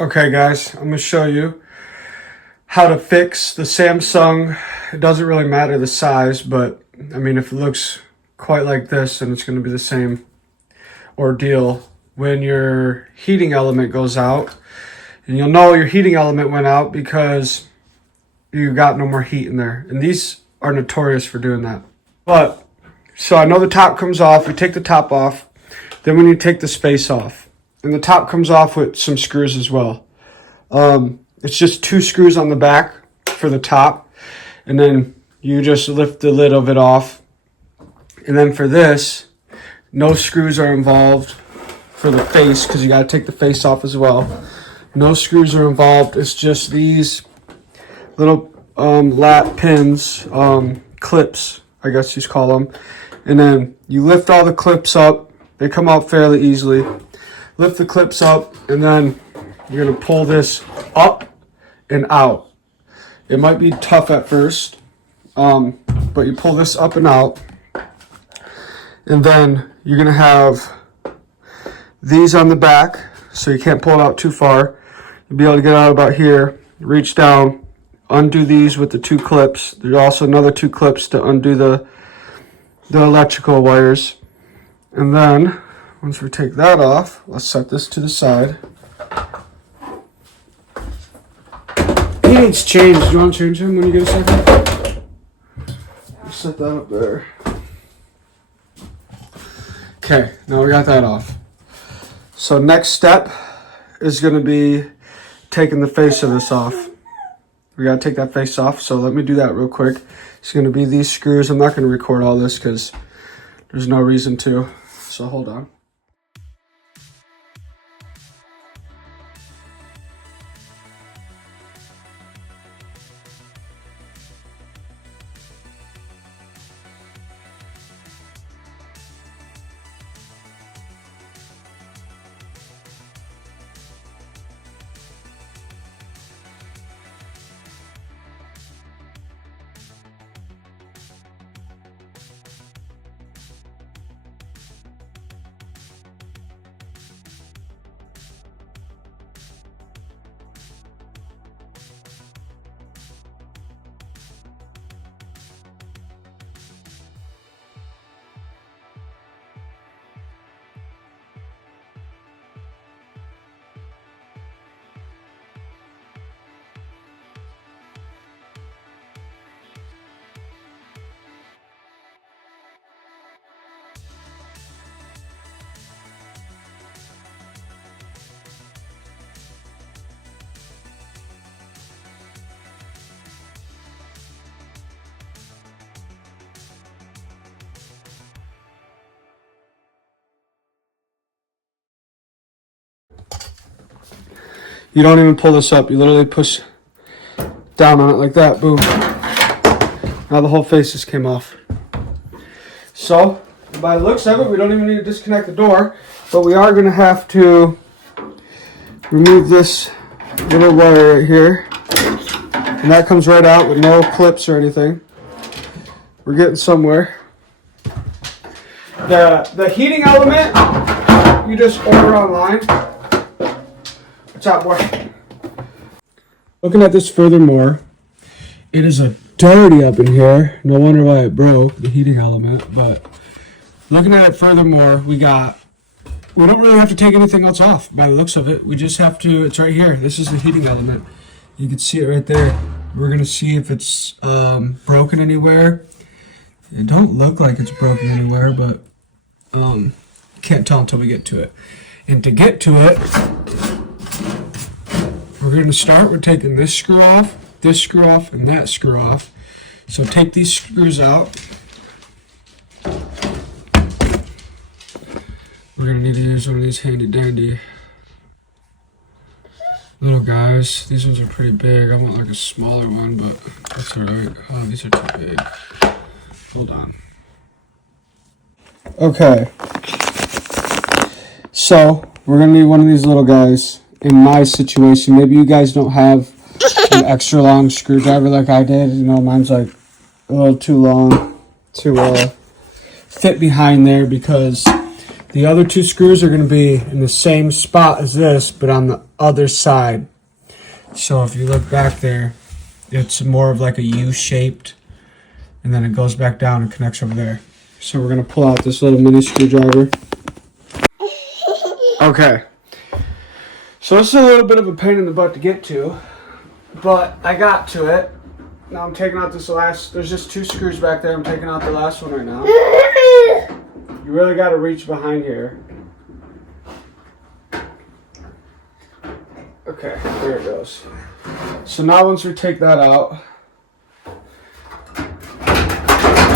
Okay guys, I'm going to show you how to fix the Samsung. It doesn't really matter the size, but I mean if it looks quite like this, then it's going to be the same ordeal when your heating element goes out. And you'll know your heating element went out because you got no more heat in there. And these are notorious for doing that. But, so I know the top comes off, we take the top off, then we need to take the space off. And the top comes off with some screws as well. It's just 2 screws on the back for the top, and then you just lift the lid of it off. And then for this, no screws are involved for the face because you got to take the face off as well. No screws are involved. It's just these little lat pins, clips, I guess you call them. And then you lift all the clips up. They come out fairly easily. Lift the clips up, and then you're going to pull this up and out. It might be tough at first, but you pull this up and out, and then you're going to have these on the back, so you can't pull it out too far. You'll be able to get out about here, reach down, undo these with the 2 clips. There's also another 2 clips to undo the electrical wires. And then, once we take that off, let's set this to the side. He needs change. Do you want to change him when you get a second? Let's set that up there. Okay, now we got that off. So next step is going to be taking the face of this off. We got to take that face off, so let me do that real quick. It's going to be these screws. I'm not going to record all this because there's no reason to. So hold on. You don't even pull this up. You literally push down on it like that. Boom. Now the whole face just came off. So, by the looks of it, we don't even need to disconnect the door. But we are going to have to remove this little wire right here. And that comes right out with no clips or anything. We're getting somewhere. The heating element, you just order online. What's up, boy? Looking at this furthermore, it is a dirty up in here. No wonder why it broke, the heating element. But looking at it furthermore, we don't really have to take anything else off by the looks of it. We just have to, it's right here. This is the heating element. You can see it right there. We're going to see if it's broken anywhere. It don't look like it's broken anywhere, but can't tell until we get to it. And to get to it, we're going to start with taking this screw off, and that screw off. So take these screws out. We're going to need to use one of these handy dandy little guys. These ones are pretty big. I want like a smaller one, but that's alright. Oh, these are too big. Hold on. Okay. So, we're going to need one of these little guys. In my situation, maybe you guys don't have an extra long screwdriver like I did. You know, mine's like a little too long to fit behind there because The other 2 screws are going to be in the same spot as this, but on the other side. So if you look back there, it's more of like a U-shaped, and then it goes back down and connects over there. So we're going to pull out this little mini screwdriver. Okay. So this is a little bit of a pain in the butt to get to, but I got to it. Now I'm taking out this last, there's just 2 screws back there. I'm taking out the last one right now. You really got to reach behind here. Okay, there it goes. So now once we take that out,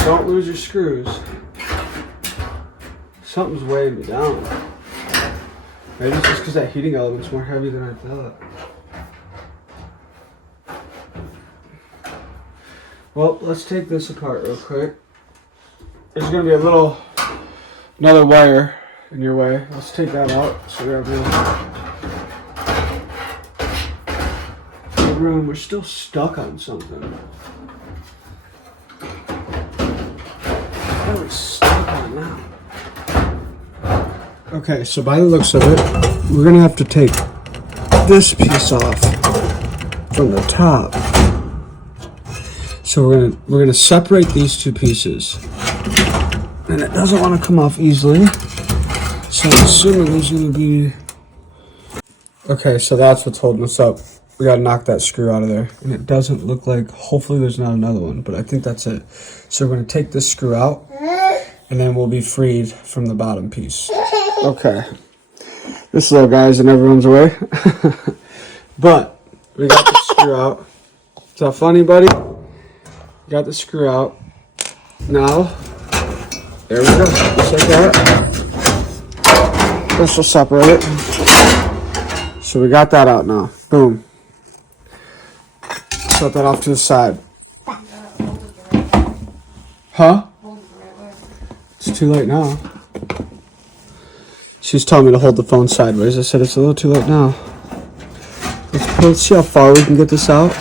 don't lose your screws. Something's weighing me down. Maybe it's just because that heating element's more heavy than I thought. Well, let's take this apart real quick. There's going to be another wire in your way. Let's take that out so we have room. We're still stuck on something. What are we stuck on now? Okay, so by the looks of it, we're going to have to take this piece off from the top. So we're gonna separate these 2 pieces, and it doesn't want to come off easily. So I'm assuming there's gonna be. Okay, so that's what's holding us up. We gotta knock that screw out of there, and it doesn't look like. Hopefully, there's not another one, but I think that's it. So we're gonna take this screw out, and then we'll be freed from the bottom piece. Okay, this little guy's in everyone's way, but we got the screw out. Is that funny, buddy? Got the screw out. Now, there we go. Just like that. This will separate it. So we got that out now. Boom. Set that off to the side. Huh? It's too late now. She's telling me to hold the phone sideways. I said it's a little too late now. Let's see how far we can get this out.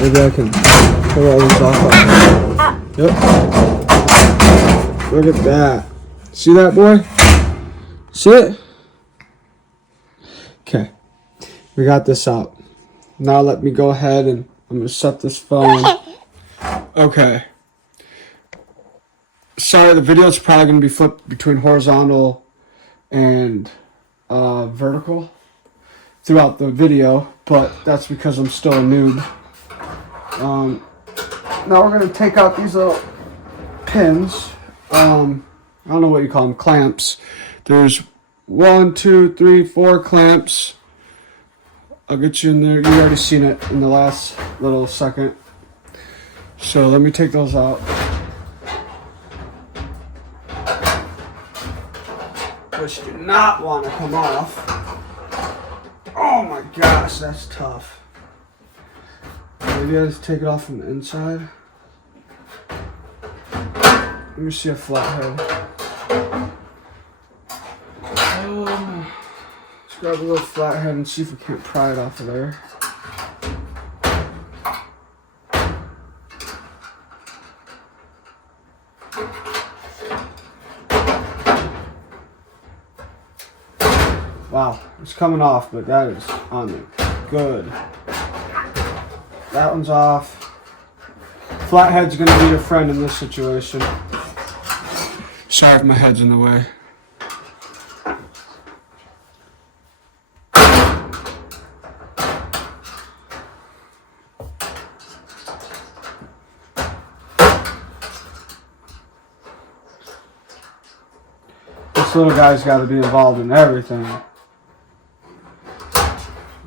Maybe I can pull all these off. Yep. Look at that. See that, boy? See it? Okay. We got this out. Now let me go ahead and I'm going to set this phone. Okay. Sorry, the video is probably going to be flipped between horizontal and vertical throughout the video, but that's because I'm still a noob. Now we're going to take out these little pins. I don't know what you call them, clamps. There's 1, 2, 3, 4 clamps. I'll get you in there. You've already seen it in the last little second. So let me take those out. Which do not want to come off. Oh my gosh, that's tough. Maybe I just take it off from the inside. Let me see a flathead. Let's grab a little flathead and see if we can't pry it off of there. Wow, it's coming off, but that is on the good. That one's off. Flathead's gonna be your friend in this situation. Sorry if my head's in the way. This little guy's got to be involved in everything.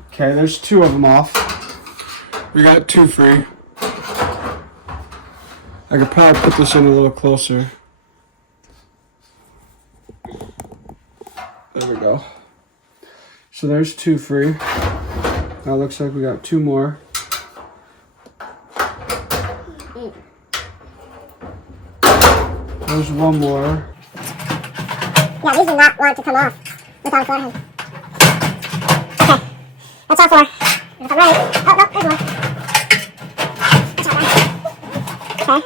Okay, there's 2 of them off. We got 2 free. I could probably put this in a little closer. There we go. So there's 2 free. Now it looks like we got 2 more. There's 1 more. Yeah, these do not want to come off without a forehead. Okay, that's all 4. If I'm right. Oh, no, there's 1. That's all right. Okay.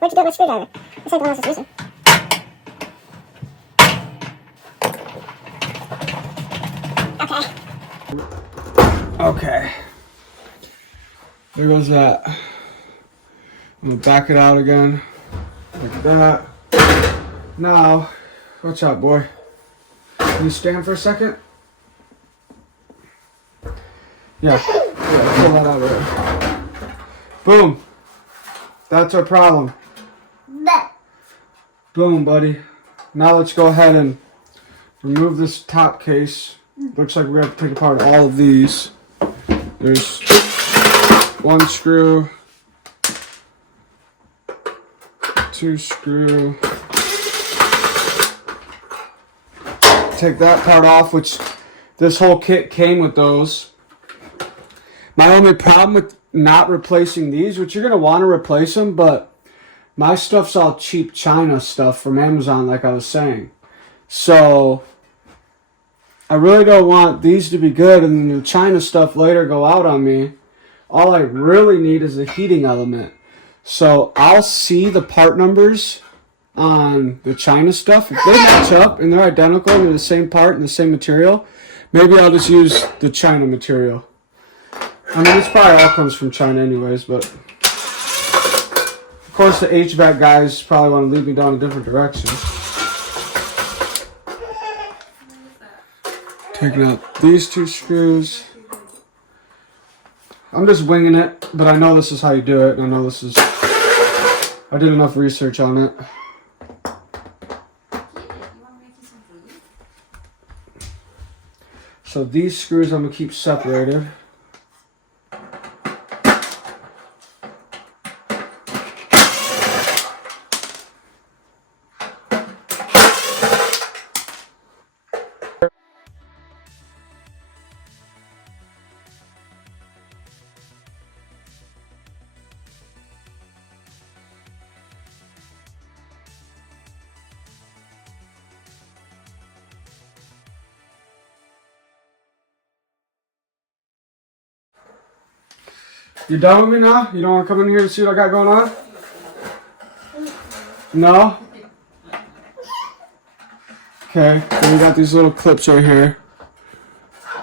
Where'd you get my screwdriver? screwdriver. This ain't the one that's using. Okay. Okay. There goes that. I'm gonna back it out again. Like that. Now, watch out, boy. Can you stand for a second? Yeah. Pull that out of there. Boom. That's our problem. Boom, buddy. Now let's go ahead and remove this top case. Looks like we're going to have to take apart all of these. There's one screw, two screw. Take that part off, which this whole kit came with those. My only problem with not replacing these, which you're going to want to replace them, but my stuff's all cheap China stuff from Amazon, like I was saying. So I really don't want these to be good and the China stuff later go out on me. All I really need is a heating element. So I'll see the part numbers on the China stuff. If they match up and they're identical and they're the same part and the same material, maybe I'll just use the China material. I mean, this probably all comes from China anyways, but of course the HVAC guys probably want to lead me down a different direction. Taking out these two screws. I'm just winging it, but I know this is how you do it, and I know this is... I did enough research on it. So these screws I'm going to keep separated. You done with me now? You don't want to come in here and see what I got going on? No? Okay, then we got these little clips right here.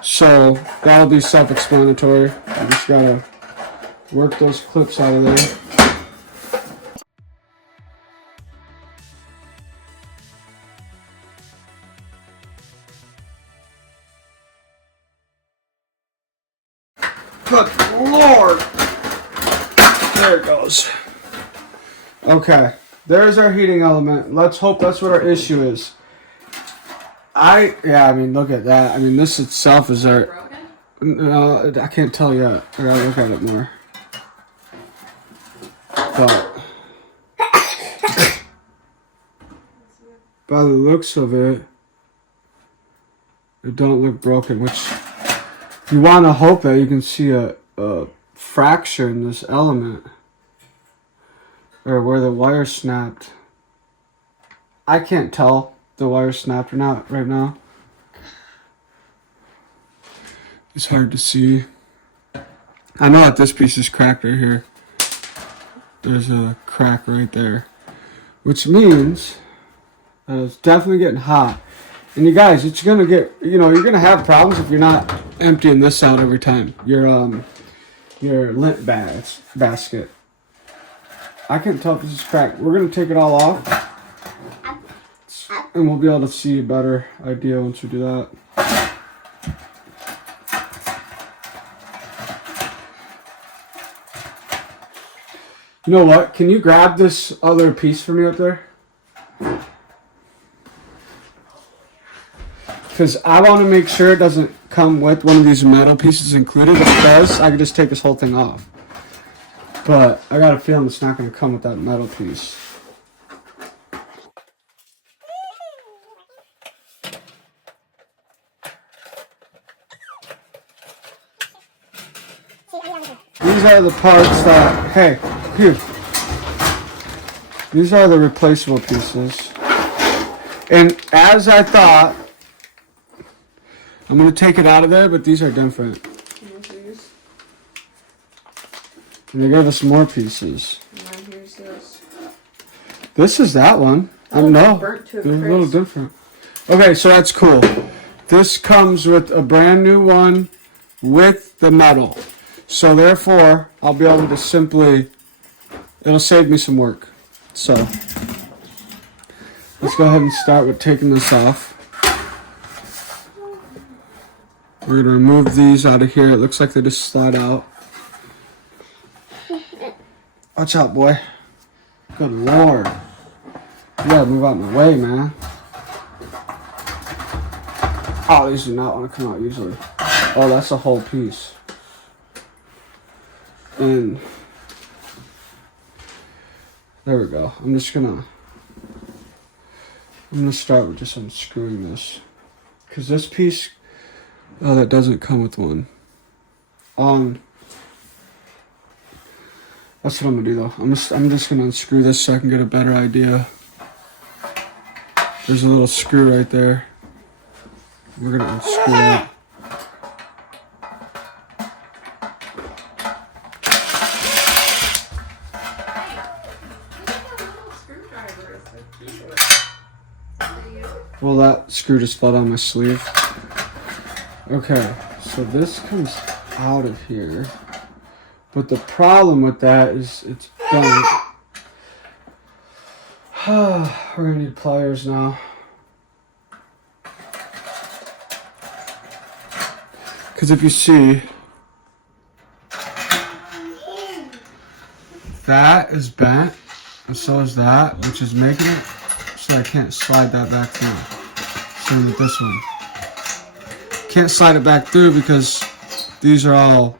So, that'll be self-explanatory. You just gotta work those clips out of there. Good Lord! There it goes. Okay, there's our heating element. Let's hope that's what our issue is. I mean, look at that. I mean, this itself is our... No, I can't tell yet. I gotta look at it more. But... by the looks of it, it don't look broken, which... you want to hope that you can see a fracture in this element. Or where the wire snapped. I can't tell the wire snapped or not right now. It's hard to see. I know that this piece is cracked right here. There's a crack right there. Which means that it's definitely getting hot. And you guys, it's gonna get, you're gonna have problems if you're not emptying this out every time. Your lint basket. I can't tell if this is cracked. We're gonna take it all off, and we'll be able to see a better idea once we do that. You know what? Can you grab this other piece for me up there? Because I want to make sure it doesn't come with one of these metal pieces included. If it does, I can just take this whole thing off. But I got a feeling it's not going to come with that metal piece. These are the parts that, hey, here. These are the replaceable pieces. And as I thought, I'm going to take it out of there, but these are different. And they gave us more pieces. And here's this. This is that one. No, burnt to a they're a crisp. little different. Okay, so that's cool. This comes with a brand new one with the metal. So therefore, I'll be able to simply, it'll save me some work. So, let's go ahead and start with taking this off. We're gonna remove these out of here. It looks like they just slide out. Watch out, boy. Good Lord. You gotta move out of my way, man. Oh, these do not want to come out usually. Oh, that's a whole piece. And there we go. I'm gonna start with just unscrewing this. Cause this piece, oh, that doesn't come with one. That's what I'm gonna do though. I'm just gonna unscrew this so I can get a better idea. There's a little screw right there. We're gonna unscrew it. Well, that screw just fell down my sleeve. Okay, so this comes out of here. But the problem with that is it's bent. We're gonna need pliers now. Because if you see, that is bent, and so is that, which is making it so I can't slide that back through. Same with this one. Can't slide it back through because these are all,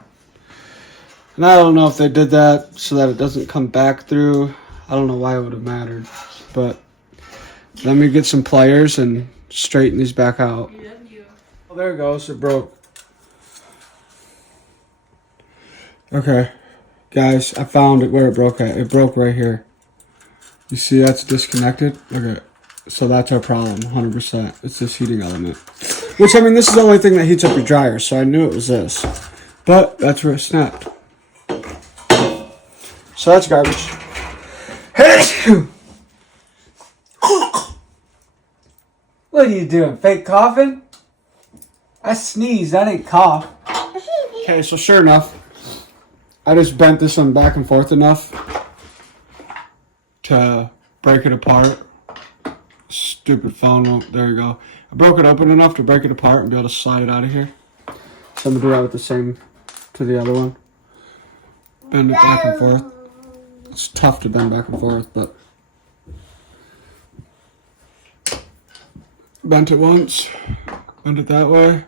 and I don't know if they did that so that it doesn't come back through. I don't know why it would have mattered, but let me get some pliers and straighten these back out. Well, there it goes, it broke. Okay, guys, I found it where it broke at. It broke right here. You see that's disconnected? Okay, so that's our problem, 100%. It's this heating element. Which, I mean, this is the only thing that heats up your dryer, so I knew it was this. But that's where it snapped. So that's garbage. What are you doing, fake coughing? I sneezed, I didn't cough. Okay, so sure enough, I just bent this one back and forth enough to break it apart. Stupid phone, oh, there you go. I broke it open enough to break it apart and be able to slide it out of here. So I'm gonna do that with the same to the other one. Bend it back and forth. It's tough to bend back and forth, but bent it once, bend it that way,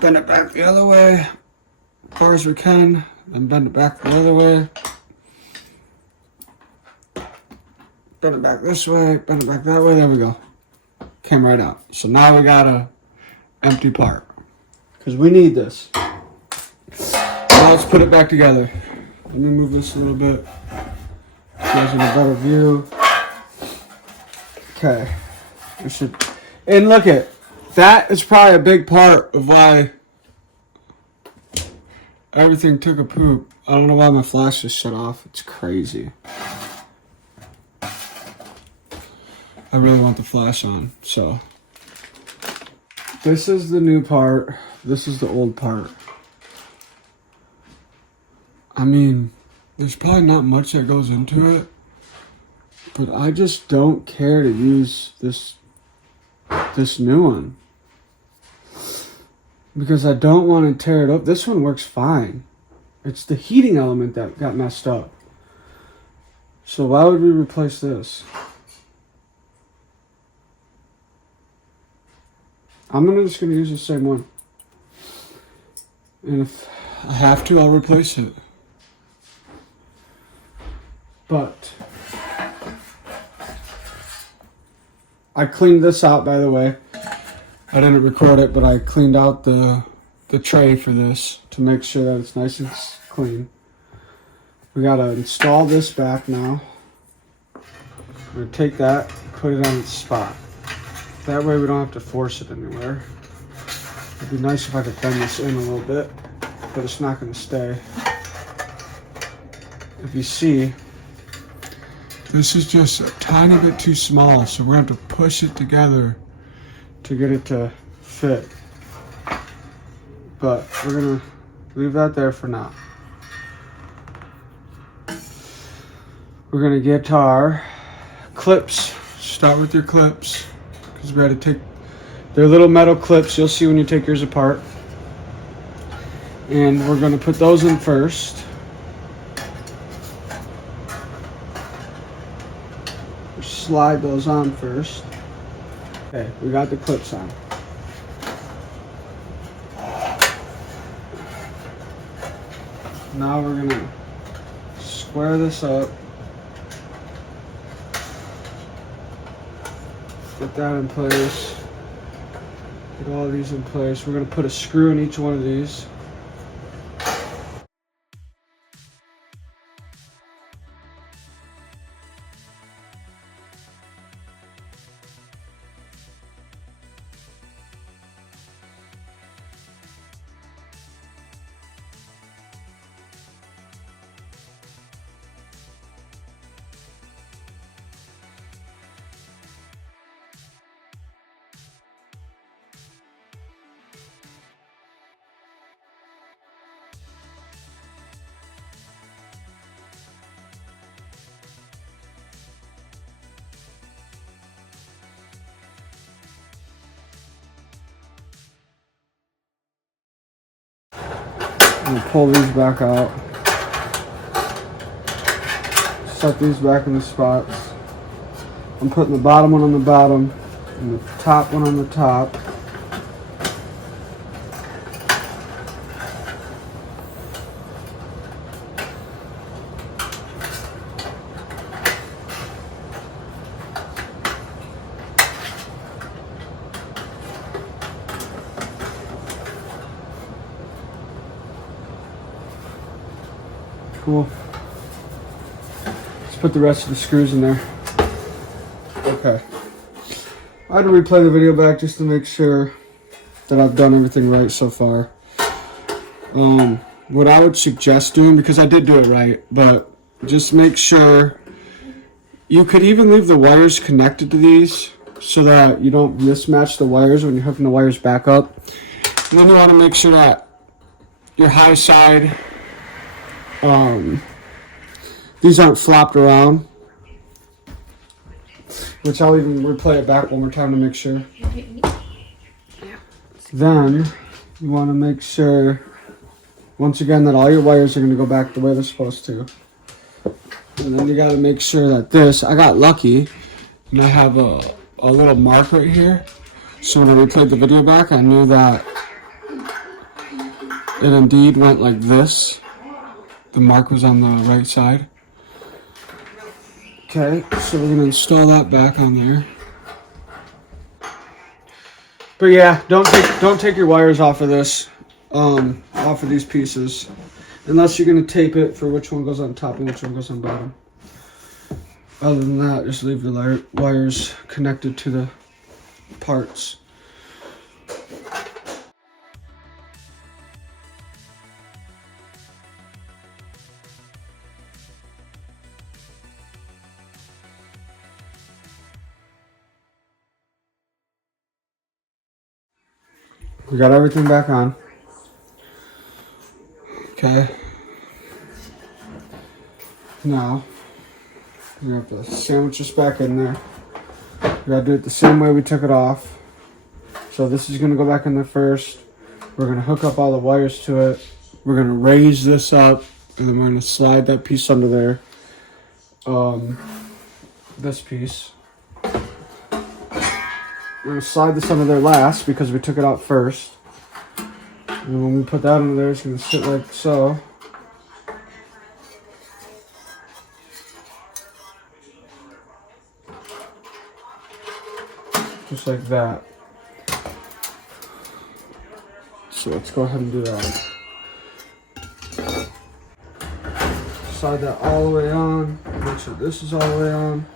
bend it back the other way, as far as we can, then bend it back the other way, bend it back this way, bend it back that way, there we go. Came right out. So now we got a empty part, because we need this. Now let's put it back together. Let me move this a little bit, so you guys get a better view. Okay. We should, and look at that is probably a big part of why everything took a poop. I don't know why my flash just shut off. It's crazy. I really want the flash on. So this is the new part. This is the old part. I mean, there's probably not much that goes into it, but I just don't care to use this new one because I don't want to tear it up. This one works fine. It's the heating element that got messed up. So why would we replace this? I'm just gonna use the same one, and if I have to, I'll replace it. But I cleaned this out, by the way. I didn't record it, but I cleaned out the tray for this to make sure that it's nice and clean. We gotta install this back now. I'm gonna take that, put it on its spot. That way we don't have to force it anywhere. It'd be nice if I could bend this in a little bit, but it's not gonna stay. If you see, This is just a tiny bit too small, so we're going to have to push it together to get it to fit. But we're going to leave that there for now. We're going to get our clips. Start with your clips, because we got to take, they're little metal clips you'll see when you take yours apart. And we're going to put those in first. Slide those on first. Okay, we got the clips on. Now we're gonna square this up. Get that in place. Get all these in place. We're gonna put a screw in each one of these. I'm gonna pull these back out. Set these back in the spots. I'm putting the bottom one on the bottom and the top one on the top. Cool. Let's put the rest of the screws in there. Okay. I had to replay the video back just to make sure that I've done everything right so far. What I would suggest doing, because I did do it right, but just make sure you could even leave the wires connected to these so that you don't mismatch the wires when you're hooking the wires back up. And then you want to make sure that your high side, these aren't flopped around, which I'll even replay it back one more time to make sure. Then you want to make sure, once again, that all your wires are going to go back the way they're supposed to. And then you got to make sure that this, I got lucky and I have a little mark right here. So when I replayed the video back, I knew that it indeed went like this. The mark was on the right side. Okay, so we're gonna install that back on there. But yeah, don't take your wires off of this, off of these pieces, unless you're gonna tape it for which one goes on top and which one goes on bottom. Other than that, just leave the wires connected to the parts. We got everything back on. Okay. Now, we have to sandwich this back in there. We gotta do it the same way we took it off. So this is gonna go back in there first. We're gonna hook up all the wires to it. We're gonna raise this up, and then we're gonna slide that piece under there. This piece. We're going to slide this under there last because we took it out first. And when we put that under there, it's going to sit like so. Just like that. So let's go ahead and do that. Slide that all the way on. Make sure this is all the way on.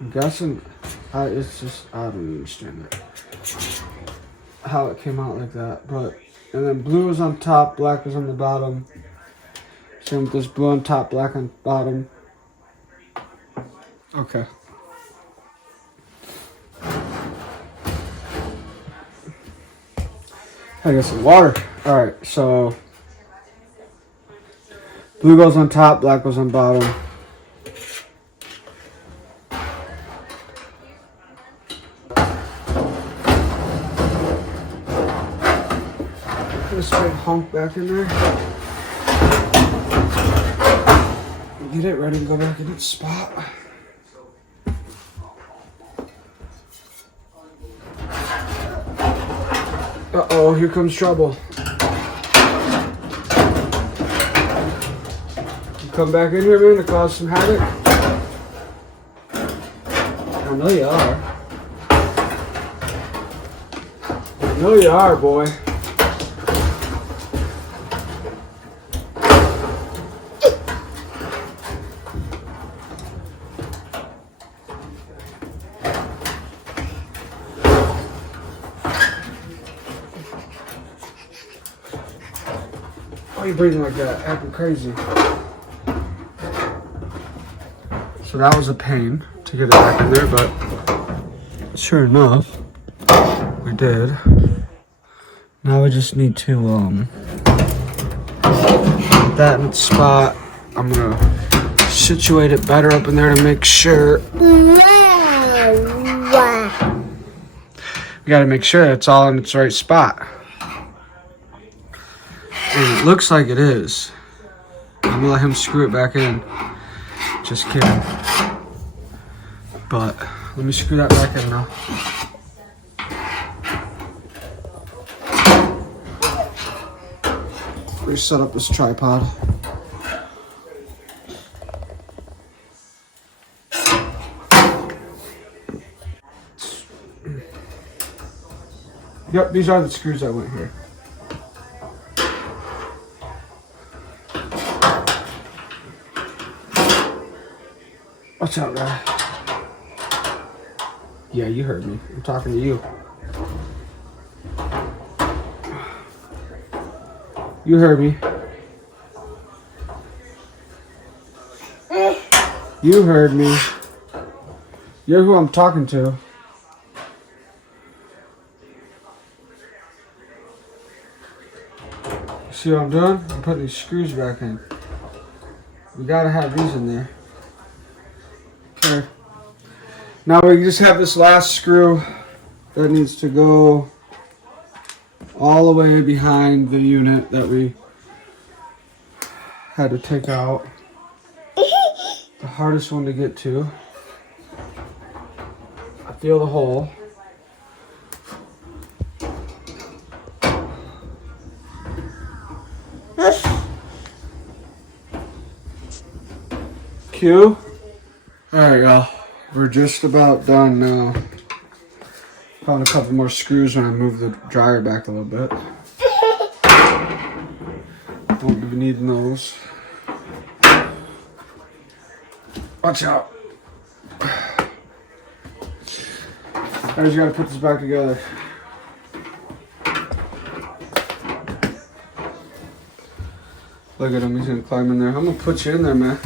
I'm guessing, it's just, I don't understand it. How it came out like that, but, and then blue is on top, black is on the bottom. Same with this blue on top, black on bottom. Okay. I got some water. Alright, so blue goes on top, black goes on bottom. This big hunk back in there. Get it ready to go back in its spot. Uh-oh, here comes trouble. You come back in here, man, to cause some havoc? I know you are. I know you are, boy. Why are you breathing like that? Acting crazy. So that was a pain to get it back in there, but sure enough, we did. Now we just need to put that in its spot. I'm gonna situate it better up in there to make sure. We gotta make sure it's all in its right spot. And it looks like it is. I'm gonna let him screw it back in. Just kidding. But let me screw that back in now. Reset up this tripod. Yep, these are the screws that went here. Watch out, guy. Yeah, you heard me. I'm talking to you. You heard me. You heard me. You're who I'm talking to. See what I'm doing? I'm putting these screws back in. We gotta have these in there. Okay. Now we just have this last screw that needs to go all the way behind the unit that we had to take out. The hardest one to get to. I feel the hole. Q. Alright, y'all. We're just about done now. Found a couple more screws when I moved the dryer back a little bit. Won't be needing those. Watch out. I just gotta put this back together. Look at him, he's gonna climb in there. I'm gonna put you in there, man.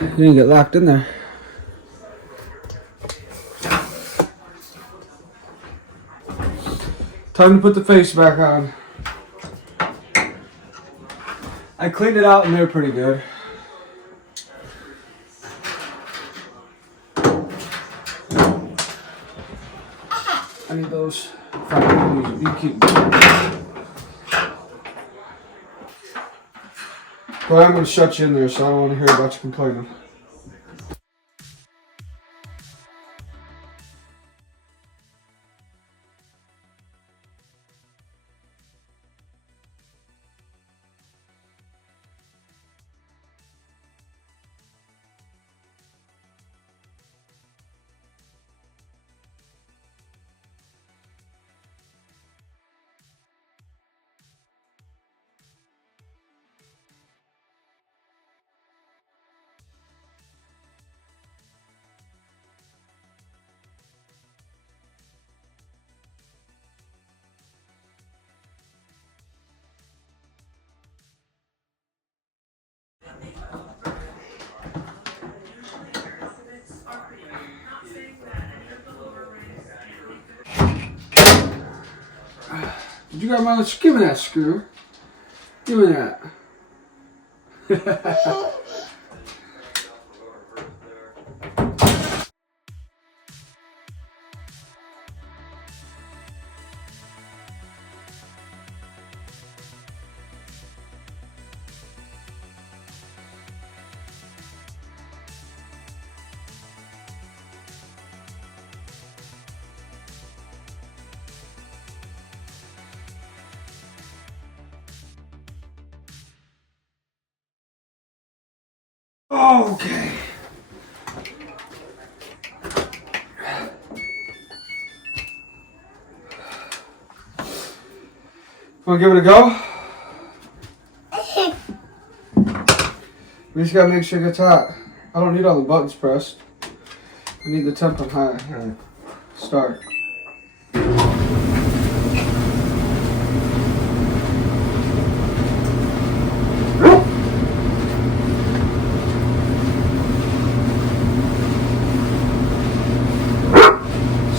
You're gonna get locked in there. Time to put the face back on. I cleaned it out and they're pretty good. I need those. Fine, you keep them. But I'm gonna shut you in there, so I don't want to hear about you complaining. Did you grab my other? Give me that screw. Give me that. Okay. Wanna give it a go? We just gotta make sure it gets hot. I don't need all the buttons pressed. I need the temp on high. Alright. Start.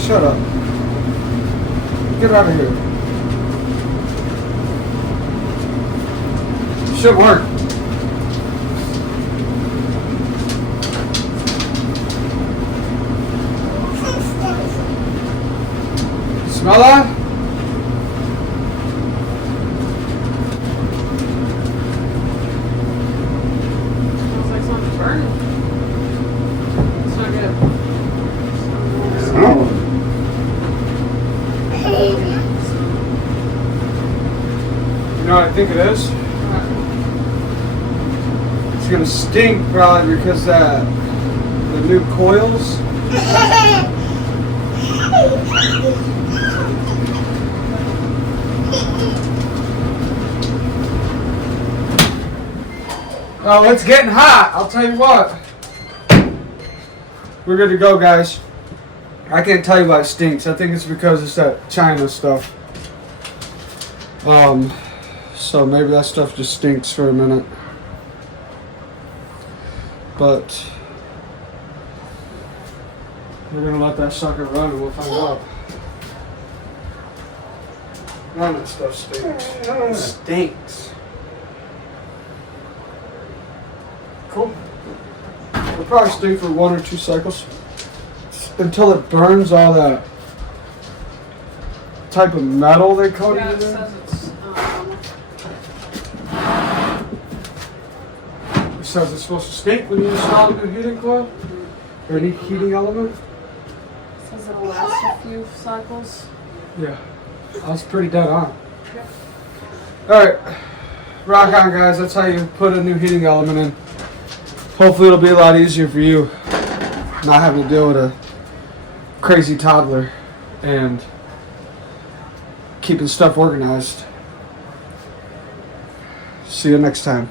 Shut up. Get out of here. Should work. Smell that? Smells like something's burning. It's not good. You know what I think it is? It's gonna stink probably because the new coils. Oh, it's getting hot. I'll tell you what. We're good to go, guys. I can't tell you why it stinks. I think it's because it's that China stuff. So maybe that stuff just stinks for a minute. But we're gonna let that sucker run and we'll find out. None of that stuff stinks. It stinks. Cool. It'll probably stink for 1 or 2 cycles until it burns all that type of metal they coated Yeah, it it in. says It says it's supposed to stink when you install a new heating coil or any heating element. it'll last a few cycles. Yeah, I was pretty dead on. All right, rock on, guys. That's how you put a new heating element in. Hopefully, it'll be a lot easier for you, not having to deal with a crazy toddler and keeping stuff organized. See you next time.